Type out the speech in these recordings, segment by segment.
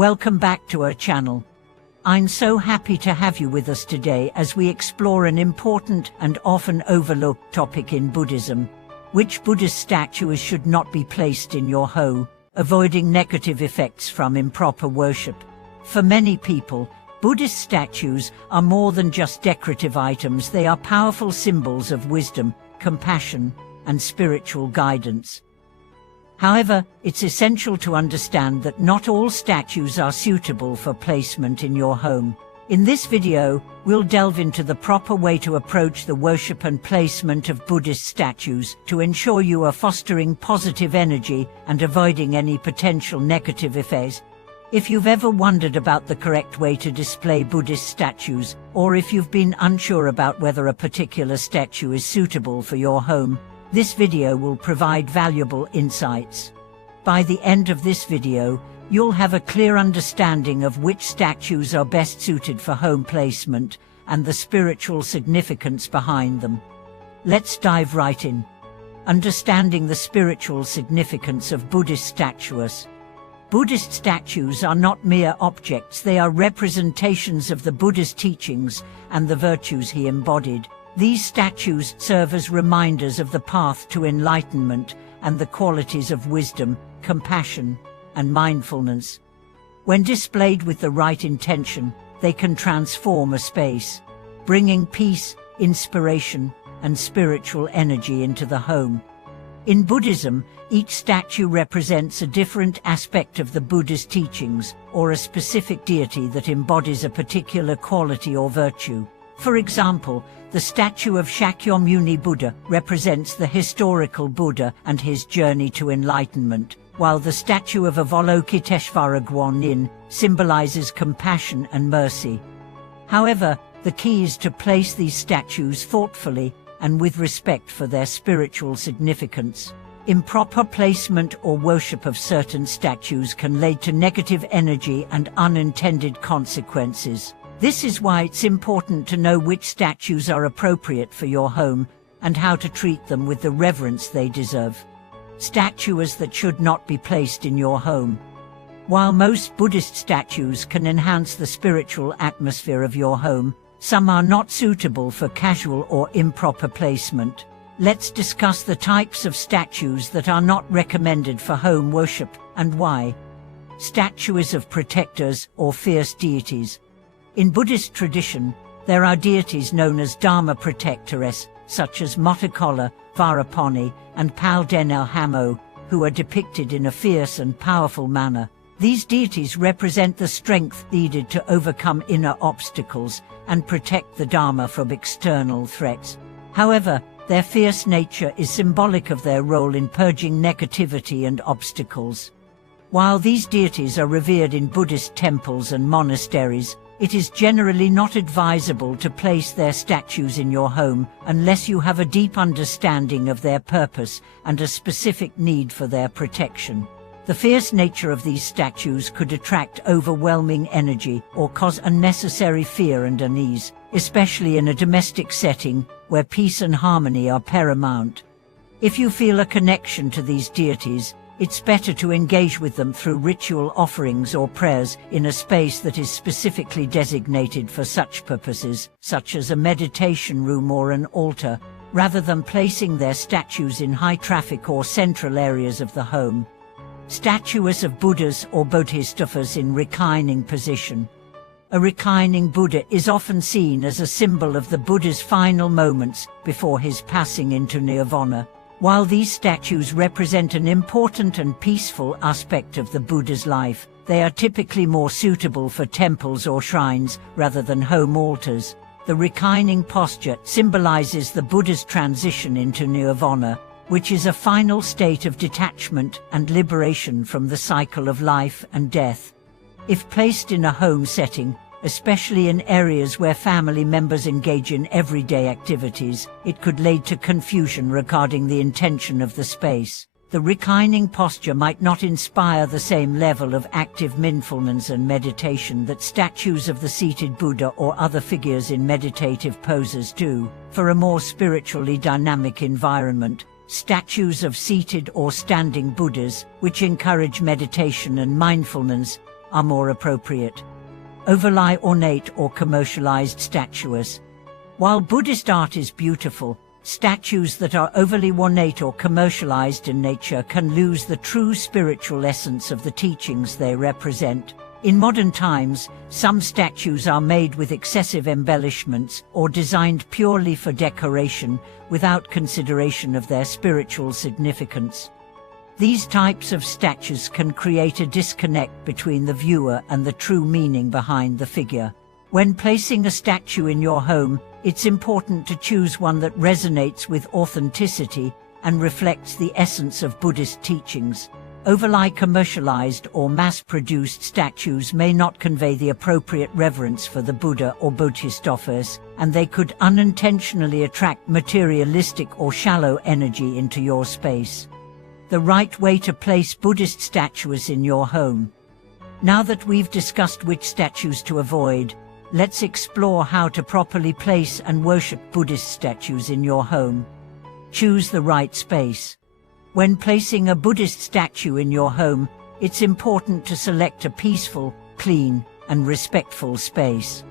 Welcome back to our channel. I'm so happy to have you with us today as we explore an important and often overlooked topic in Buddhism: which Buddhist statues should not be placed in your home, avoiding negative effects from improper worship. For many people, Buddhist statues are more than just decorative items. They are powerful symbols of wisdom, compassion, and spiritual guidance. However, it's essential to understand that not all statues are suitable for placement in your home. In this video, we'll delve into the proper way to approach the worship and placement of Buddhist statues to ensure you are fostering positive energy and avoiding any potential negative effects. If you've ever wondered about the correct way to display Buddhist statues, or if you've been unsure about whether a particular statue is suitable for your home, this video will provide valuable insights. By the end of this video, you'll have a clear understanding of which statues are best suited for home placement and the spiritual significance behind them. Let's dive right in. Understanding the spiritual significance of Buddhist statues. Buddhist statues are not mere objects, they are representations of the Buddha's teachings and the virtues he embodied. These statues serve as reminders of the path to enlightenment and the qualities of wisdom, compassion, and mindfulness. When displayed with the right intention, they can transform a space, bringing peace, inspiration, and spiritual energy into the home. In Buddhism, each statue represents a different aspect of the Buddha's teachings, or a specific deity that embodies a particular quality or virtue. For example, the statue of Shakyamuni Buddha represents the historical Buddha and his journey to enlightenment, while the statue of Avalokiteshvara Guanyin symbolizes compassion and mercy. However, the key is to place these statues thoughtfully and with respect for their spiritual significance. Improper placement or worship of certain statues can lead to negative energy and unintended consequences. This is why it's important to know which statues are appropriate for your home and how to treat them with the reverence they deserve. Statues that should not be placed in your home. While most Buddhist statues can enhance the spiritual atmosphere of your home, some are not suitable for casual or improper placement. Let's discuss the types of statues that are not recommended for home worship and why. Statues of protectors or fierce deities. In Buddhist tradition, there are deities known as Dharma protectores, such as Motokola, Varaponi, and Palden-el-Hamo, who are depicted in a fierce and powerful manner. These deities represent the strength needed to overcome inner obstacles and protect the Dharma from external threats. However, their fierce nature is symbolic of their role in purging negativity and obstacles. While these deities are revered in Buddhist temples and monasteries, it is generally not advisable to place their statues in your home unless you have a deep understanding of their purpose and a specific need for their protection. The fierce nature of these statues could attract overwhelming energy or cause unnecessary fear and unease, especially in a domestic setting where peace and harmony are paramount. If you feel a connection to these deities, it's better to engage with them through ritual offerings or prayers in a space that is specifically designated for such purposes, such as a meditation room or an altar, rather than placing their statues in high-traffic or central areas of the home. Statues of Buddhas or Bodhisattvas in reclining position. A reclining Buddha is often seen as a symbol of the Buddha's final moments before his passing into nirvana. While these statues represent an important and peaceful aspect of the Buddha's life, they are typically more suitable for temples or shrines rather than home altars. The reclining posture symbolizes the Buddha's transition into nirvana, which is a final state of detachment and liberation from the cycle of life and death. If placed in a home setting, especially in areas where family members engage in everyday activities, it could lead to confusion regarding the intention of the space. The reclining posture might not inspire the same level of active mindfulness and meditation that statues of the seated Buddha or other figures in meditative poses do. For a more spiritually dynamic environment, statues of seated or standing Buddhas, which encourage meditation and mindfulness, are more appropriate. Overly ornate or commercialized statues. While Buddhist art is beautiful, statues that are overly ornate or commercialized in nature can lose the true spiritual essence of the teachings they represent. In modern times, some statues are made with excessive embellishments or designed purely for decoration without consideration of their spiritual significance. These types of statues can create a disconnect between the viewer and the true meaning behind the figure. When placing a statue in your home, it's important to choose one that resonates with authenticity and reflects the essence of Buddhist teachings. Overly commercialized or mass-produced statues may not convey the appropriate reverence for the Buddha or Bodhisattvas, and they could unintentionally attract materialistic or shallow energy into your space. The right way to place Buddhist statues in your home. Now that we've discussed which statues to avoid, let's explore how to properly place and worship Buddhist statues in your home. Choose the right space. When placing a Buddhist statue in your home, it's important to select a peaceful, clean, and respectful space.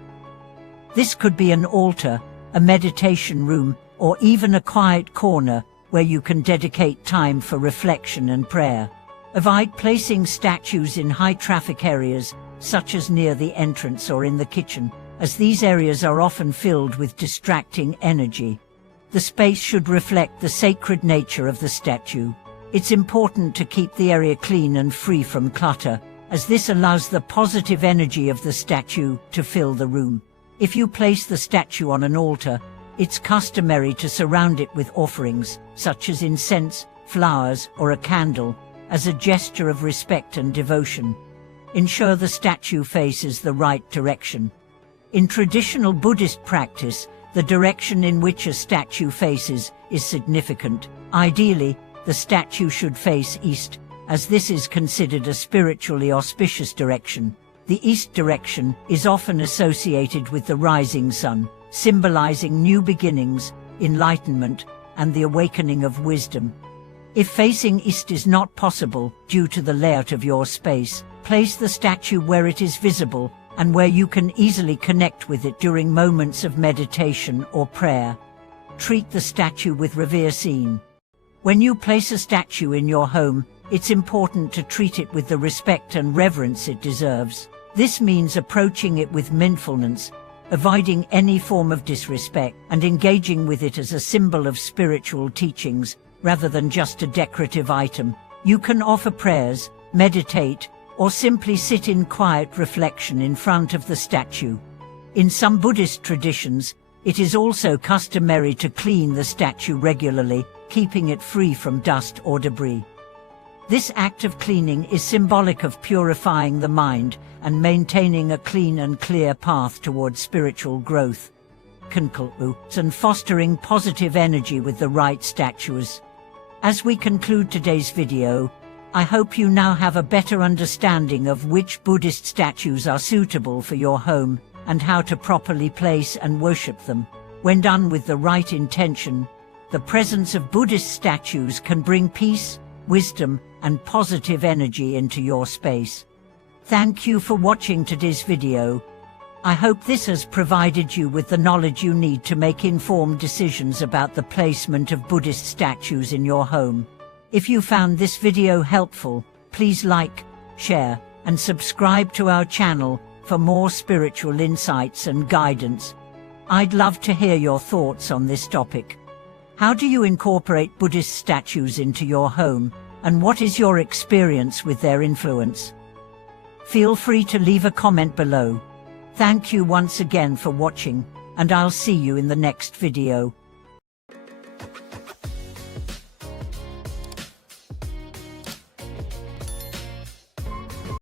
This could be an altar, a meditation room, or even a quiet corner where you can dedicate time for reflection and prayer. Avoid placing statues in high-traffic areas, such as near the entrance or in the kitchen, as these areas are often filled with distracting energy. The space should reflect the sacred nature of the statue. It's important to keep the area clean and free from clutter, as this allows the positive energy of the statue to fill the room. If you place the statue on an altar, it's customary to surround it with offerings, such as incense, flowers, or a candle, as a gesture of respect and devotion. Ensure the statue faces the right direction. In traditional Buddhist practice, the direction in which a statue faces is significant. Ideally, the statue should face east, as this is considered a spiritually auspicious direction. The east direction is often associated with the rising sun, symbolizing new beginnings, enlightenment, and the awakening of wisdom. If facing east is not possible due to the layout of your space, place the statue where it is visible and where you can easily connect with it during moments of meditation or prayer. Treat the statue with reverence. When you place a statue in your home, it's important to treat it with the respect and reverence it deserves. This means approaching it with mindfulness, avoiding any form of disrespect, and engaging with it as a symbol of spiritual teachings, rather than just a decorative item. You can offer prayers, meditate, or simply sit in quiet reflection in front of the statue. In some Buddhist traditions, it is also customary to clean the statue regularly, keeping it free from dust or debris. This act of cleaning is symbolic of purifying the mind and maintaining a clean and clear path towards spiritual growth, and fostering positive energy with the right statues. As we conclude today's video, I hope you now have a better understanding of which Buddhist statues are suitable for your home and how to properly place and worship them. When done with the right intention, the presence of Buddhist statues can bring peace, wisdom, and positive energy into your space. Thank you for watching today's video. I hope this has provided you with the knowledge you need to make informed decisions about the placement of Buddhist statues in your home. If you found this video helpful, please like, share, and subscribe to our channel for more spiritual insights and guidance. I'd love to hear your thoughts on this topic. How do you incorporate Buddhist statues into your home, and what is your experience with their influence? Feel free to leave a comment below. Thank you once again for watching, and I'll see you in the next video.